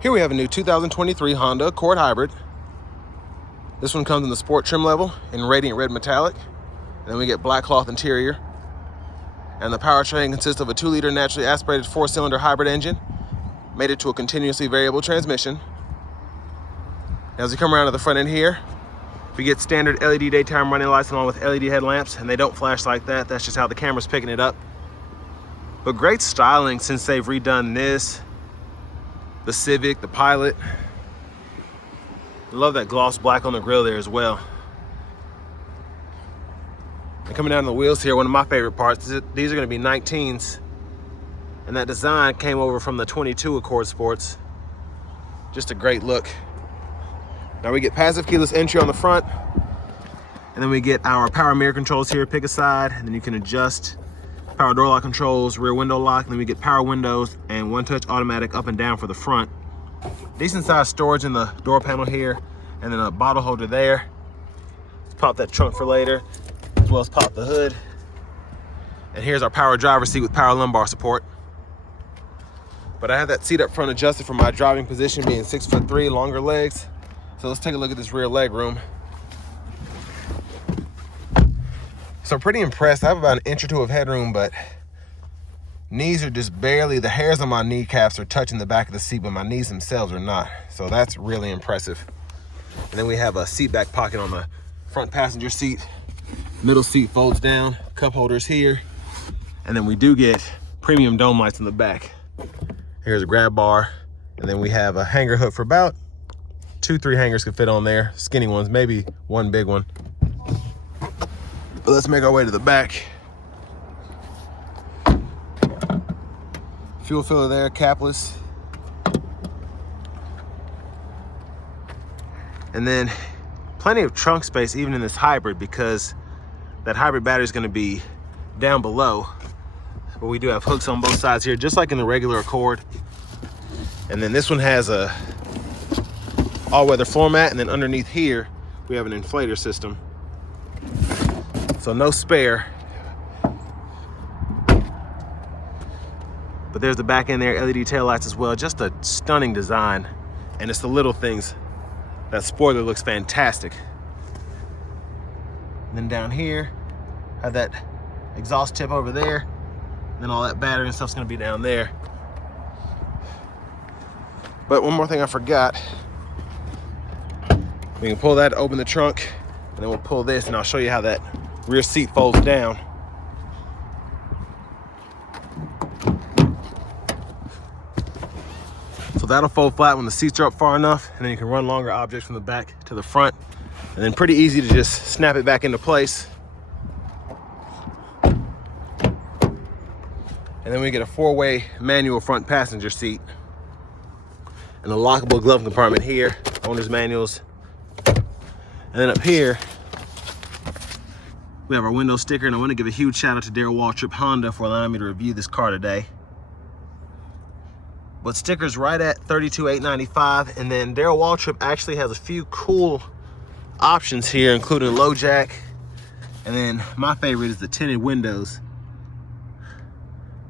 Here we have a new 2023 Honda Accord Hybrid. This one comes in the sport trim level in radiant red metallic. And then we get black cloth interior. And the powertrain consists of a 2-liter naturally aspirated 4-cylinder hybrid engine, mated to a continuously variable transmission. As we come around to the front end here, we get standard LED daytime running lights along with LED headlamps, and they don't flash like that. That's just how the camera's picking it up. But great styling since they've redone this, the Civic, the Pilot. I love that gloss black on the grille there as well. And coming down the wheels here, one of my favorite parts, these are gonna be 19s. And that design came over from the 22 Accord Sports. Just a great look. Now we get passive keyless entry on the front, and then we get our power mirror controls here, pick a side, and then you can adjust power door lock controls, rear window lock, and then we get power windows and one-touch automatic up and down for the front. Decent sized storage in the door panel here, and then a bottle holder there. Let's pop that trunk for later, as well as pop the hood. And here's our power driver's seat with power lumbar support. But I have that seat up front adjusted for my driving position, being 6'3", longer legs. So let's take a look at this rear leg room. So pretty impressed. I have about an inch or two of headroom, but knees are just barely, the hairs on my kneecaps are touching the back of the seat, but my knees themselves are not. So that's really impressive. And then we have a seat back pocket on the front passenger seat. Middle seat folds down, cup holders here. And then we do get premium dome lights in the back. Here's a grab bar. And then we have a hanger hook for about 2-3 hangers could fit on there. Skinny ones, maybe one big one. But let's make our way to the back. Fuel filler there, capless. And then plenty of trunk space even in this hybrid, because that hybrid battery is going to be down below. But we do have hooks on both sides here, just like in the regular Accord. And then this one has a all-weather floor mat, and then underneath here we have an inflator system. So no spare. But there's the back end there, LED taillights as well. Just a stunning design. And it's the little things. That spoiler looks fantastic. And then down here, have that exhaust tip over there. And then all that battery and stuff's gonna be down there. But one more thing I forgot. We can pull that, open the trunk, and then we'll pull this, and I'll show you how that rear seat folds down. So that'll fold flat when the seats are up far enough, and then you can run longer objects from the back to the front, and then pretty easy to just snap it back into place. And then we get a 4-way manual front passenger seat, and a lockable glove compartment here, owner's manuals. And then up here, we have our window sticker, and I want to give a huge shout out to Darrell Waltrip Honda for allowing me to review this car today. But stickers right at $32,895, and then Darrell Waltrip actually has a few cool options here, including low jack, and then my favorite is the tinted windows.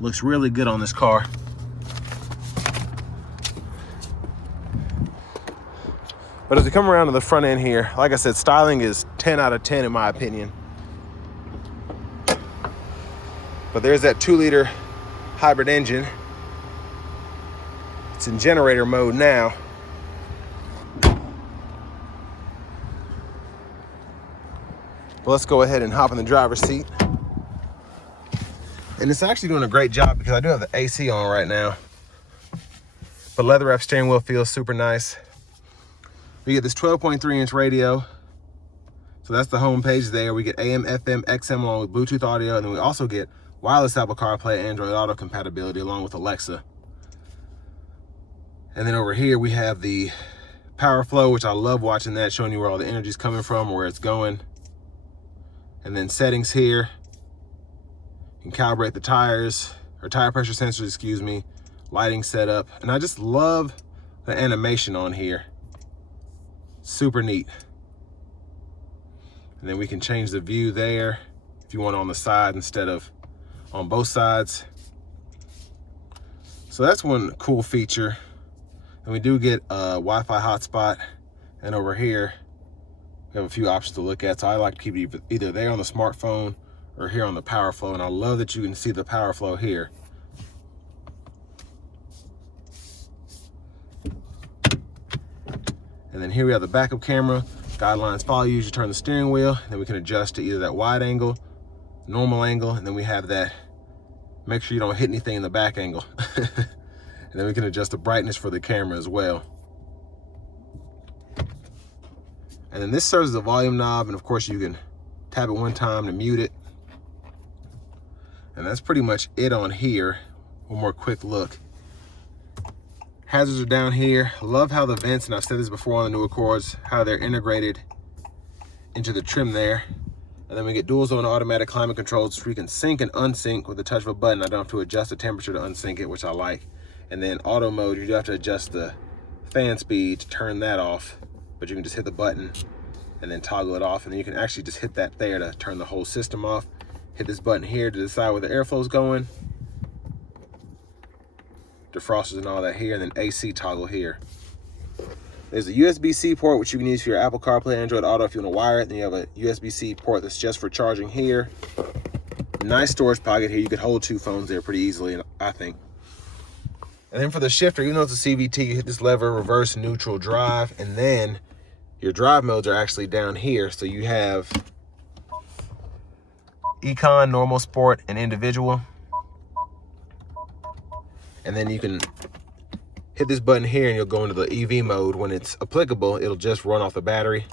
Looks really good on this car. But as we come around to the front end here, like I said, styling is 10 out of 10 in my opinion. But there's that 2-liter hybrid engine. It's in generator mode now. But let's go ahead and hop in the driver's seat. And it's actually doing a great job because I do have the AC on right now. But leather wrap steering wheel feels super nice. We get this 12.3-inch radio. So that's the home page there. We get AM, FM, XM along with Bluetooth audio. And then we also get wireless Apple CarPlay, Android Auto compatibility along with Alexa. And then over here we have the power flow, which I love watching that, showing you where all the energy is coming from, where it's going. And then settings here. You can calibrate the tires, or tire pressure sensors, excuse me, lighting setup. And I just love the animation on here. Super neat. And then we can change the view there if you want on the side instead of on both sides. So that's one cool feature. And we do get a Wi-Fi hotspot, and over here we have a few options to look at. So I like to keep it either there on the smartphone or here on the power flow, and I love that you can see the power flow here. And then here we have the backup camera. Guidelines follow you as you turn the steering wheel. Then we can adjust to either that wide angle, normal angle, and then we have that make sure you don't hit anything in the back angle. And then we can adjust the brightness for the camera as well. And then this serves as a volume knob, and of course you can tap it one time to mute it. And that's pretty much it on here. One more quick look. Hazards are down here. I love how the vents, and I've said this before on the new Accords, how they're integrated into the trim there. And then we get dual zone automatic climate controls, so we can sync and unsync with the touch of a button. I don't have to adjust the temperature to unsync it, which I like. And then auto mode, you do have to adjust the fan speed to turn that off, but you can just hit the button and then toggle it off. And then you can actually just hit that there to turn the whole system off. Hit this button here to decide where the airflow is going. Defrosters and all that here, and then AC toggle here. There's a USB-C port, which you can use for your Apple CarPlay, Android Auto if you want to wire it. Then you have a USB-C port that's just for charging here. Nice storage pocket here. You could hold 2 phones there pretty easily, I think. And then for the shifter, even though it's a CVT, you hit this lever, reverse, neutral, drive, and then your drive modes are actually down here. So you have Econ, Normal, Sport, and Individual. And then you can hit this button here and you'll go into the EV mode. When it's applicable, it'll just run off the battery.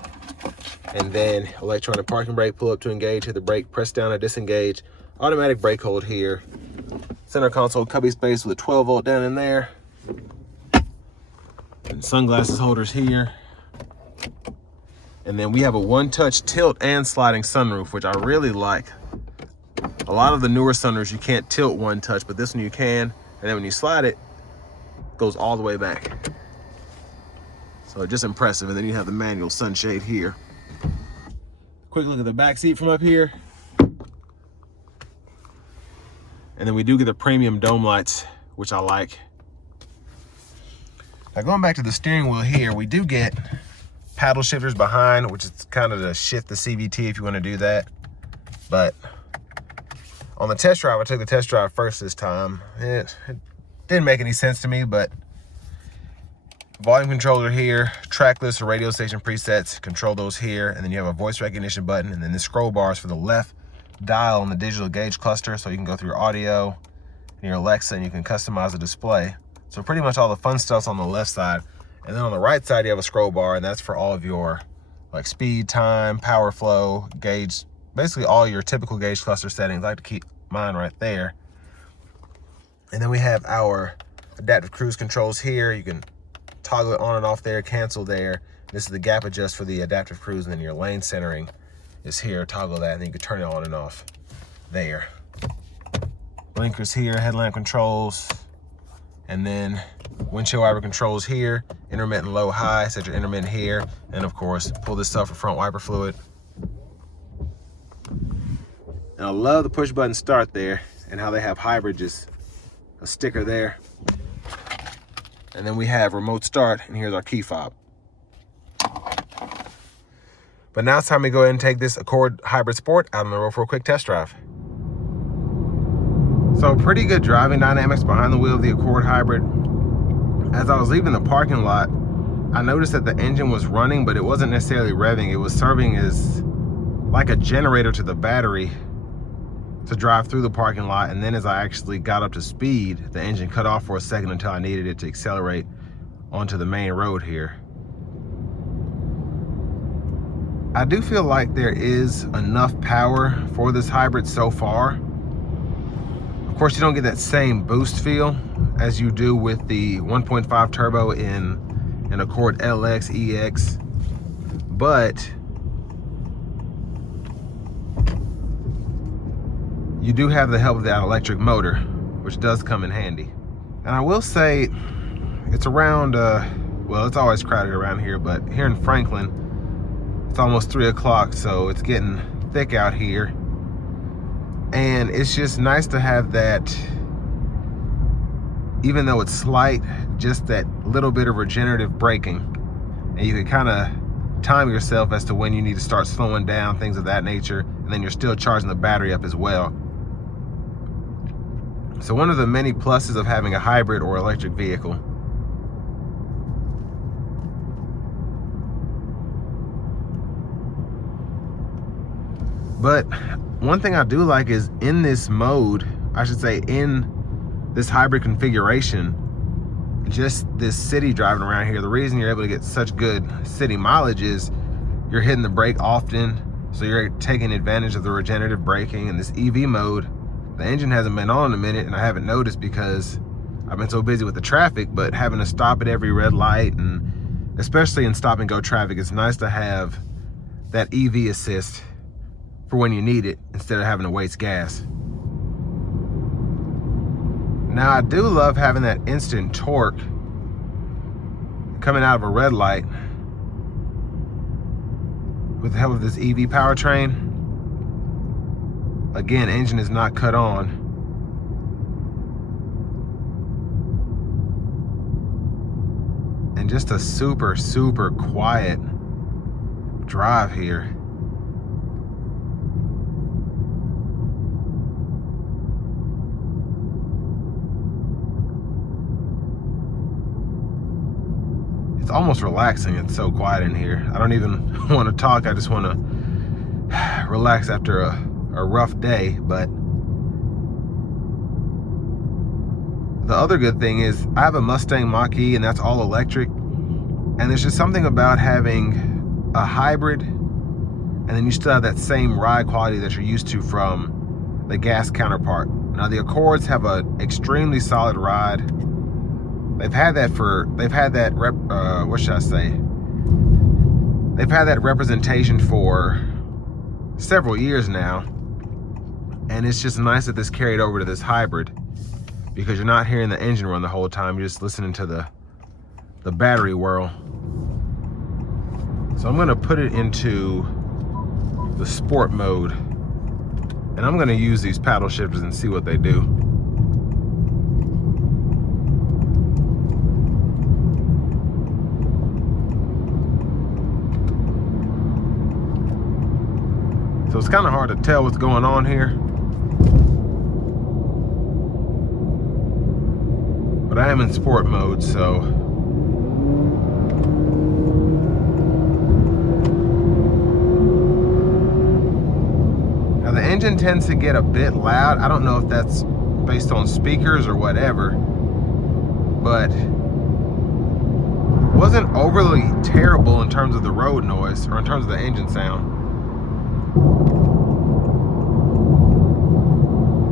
And then electronic parking brake, pull up to engage, hit the brake, press down to disengage, automatic brake hold here. Center console cubby space with a 12 volt down in there. And sunglasses holders here. And then we have a one-touch tilt and sliding sunroof, which I really like. A lot of the newer sunroofs, you can't tilt one touch, but this one you can. And then when you slide it, it goes all the way back. So just impressive. And then you have the manual sunshade here. Quick look at the back seat from up here. And then we do get the premium dome lights, which I like. Now going back to the steering wheel here, we do get paddle shifters behind, which is kind of to shift the CVT if you want to do that. But on the test drive, I took the test drive first this time. It didn't make any sense to me, but volume controller here, track list or radio station presets, control those here, and then you have a voice recognition button, and then the scroll bars for the left dial on the digital gauge cluster, so you can go through your audio and your Alexa and you can customize the display. So pretty much all the fun stuff's on the left side. And then on the right side, you have a scroll bar, and that's for all of your like speed, time, power flow, gauge, basically all your typical gauge cluster settings. I like to keep mine right there. And then we have our adaptive cruise controls here. You can toggle it on and off there, cancel there. This is the gap adjust for the adaptive cruise, and then your lane centering is here. Toggle that, and then you can turn it on and off there. Blinkers here, headlamp controls, and then windshield wiper controls here, intermittent low high, set your intermittent here, and of course pull this stuff for front wiper fluid. And I love the push button start there, and how they have hybrid, just a sticker there. And then we have remote start, and here's our key fob. But now it's time to go ahead and take this Accord Hybrid Sport out on the road for a quick test drive. So pretty good driving dynamics behind the wheel of the Accord Hybrid. As I was leaving the parking lot, I noticed that the engine was running, but it wasn't necessarily revving. It was serving as like a generator to the battery to drive through the parking lot. And then as I actually got up to speed, the engine cut off for a second until I needed it to accelerate onto the main road here. I do feel like there is enough power for this hybrid so far. Of course, you don't get that same boost feel as you do with the 1.5 turbo in an Accord LX, EX, but you do have the help of that electric motor, which does come in handy. And I will say, it's around, well, it's always crowded around here, but here in Franklin, it's almost 3 o'clock, so it's getting thick out here. And it's just nice to have that even though it's slight, just that little bit of regenerative braking. And you can kind of time yourself as to when you need to start slowing down, things of that nature, and then you're still charging the battery up as well. So one of the many pluses of having a hybrid or electric vehicle. But one thing I do like is in this mode, I should say in this hybrid configuration, just this city driving around here, the reason you're able to get such good city mileage is you're hitting the brake often, so you're taking advantage of the regenerative braking. In this EV mode, the engine hasn't been on in a minute, and I haven't noticed because I've been so busy with the traffic, but having to stop at every red light, and especially in stop and go traffic, it's nice to have that EV assist for when you need it instead of having to waste gas. Now, I do love having that instant torque coming out of a red light with the help of this EV powertrain. Again, engine is not cut on. And just a super, super quiet drive here. It's almost relaxing. It's so quiet in here. I don't even want to talk. I just want to relax after a rough day. But the other good thing is I have a Mustang Mach-E, and that's all electric. And there's just something about having a hybrid, and then you still have that same ride quality that you're used to from the gas counterpart. Now, the Accords have an extremely solid ride. They've had that representation for several years now. And it's just nice that this carried over to this hybrid, because you're not hearing the engine run the whole time. You're just listening to the battery whirl. So I'm gonna put it into the sport mode, and I'm gonna use these paddle shifters and see what they do. So it's kind of hard to tell what's going on here. But I am in sport mode, so. Now the engine tends to get a bit loud. I don't know if that's based on speakers or whatever, but wasn't overly terrible in terms of the road noise or in terms of the engine sound.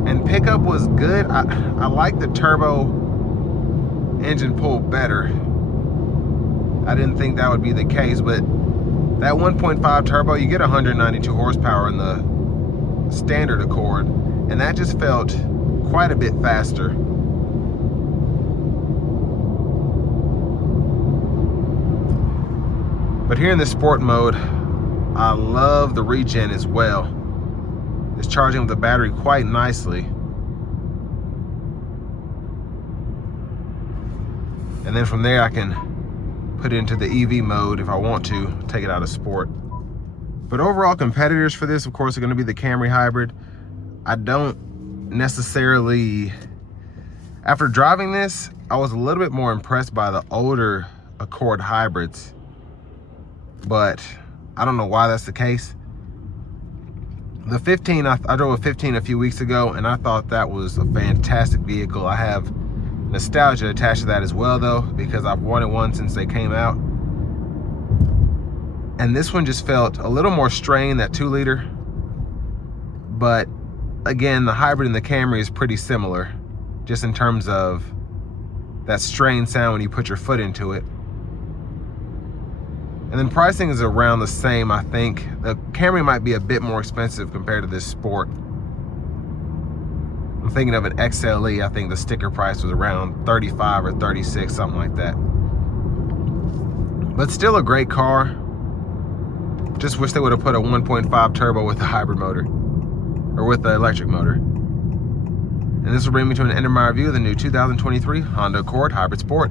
And pickup was good. I like the turbo engine pull better. I didn't think that would be the case, but that 1.5 turbo, you get 192 horsepower in the standard Accord, and that just felt quite a bit faster. But here in the sport mode, I love the regen as well. It's charging with the battery quite nicely. And then from there I can put it into the EV mode if I want to, take it out of sport. But overall competitors for this, of course, are going to be the Camry hybrid. I don't necessarily, after driving this, I was a little bit more impressed by the older Accord hybrids, but I don't know why that's the case. The 15, I drove a 15 a few weeks ago, and I thought that was a fantastic vehicle. I have nostalgia attached to that as well, though, because I've wanted one since they came out. And this one just felt a little more strained, that 2-liter. But again, the hybrid and the Camry is pretty similar, just in terms of that strained sound when you put your foot into it. And then pricing is around the same, I think. The Camry might be a bit more expensive compared to this Sport. I'm thinking of an XLE. I think the sticker price was around 35 or 36, something like that. But still a great car. Just wish they would have put a 1.5 turbo with the hybrid motor, or with the electric motor. And this will bring me to an end of my review of the new 2023 Honda Accord Hybrid Sport.